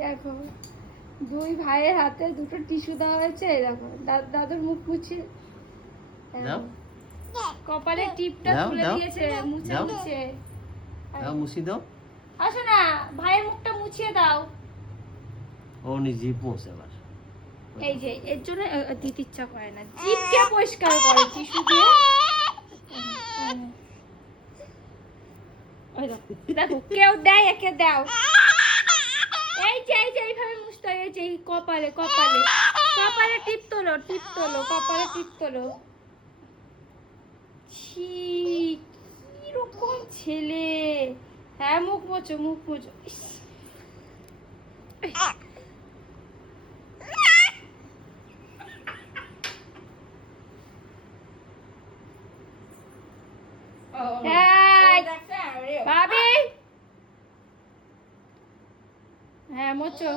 দেখো দুই ভাইয়ের হাতে দুটো টিস্যু দেওয়া হয়েছে। দেখো দাদুর মুখ মুছে দাও কপালে টিপটা দাও, তুলে দাও, দিয়েছে মুছে দাও। মুছে। দাও মুছি দাও। আসো না ভাইয়ের মুখটা মুছিয়ে দাও। ও নিজে পৌঁছে আবার। এই যে এর জন্য দিতে ইচ্ছা করে না, জিভকে পরিষ্কার করে টিস্যু দিয়ে। ওই দেখো দেখো কেউ দেয় একে দাও। এই যে এইভাবে মুছতে হয়। এই যে এই কপালে কপালে কপালে টিপ তোলো কপালে টিপ তোলো। ছি কিরকম ছেলে। হ্যাঁ মুখ মোছো মুখ মোছো। ইস, এই, ভাবি হ্যাঁ মোছো।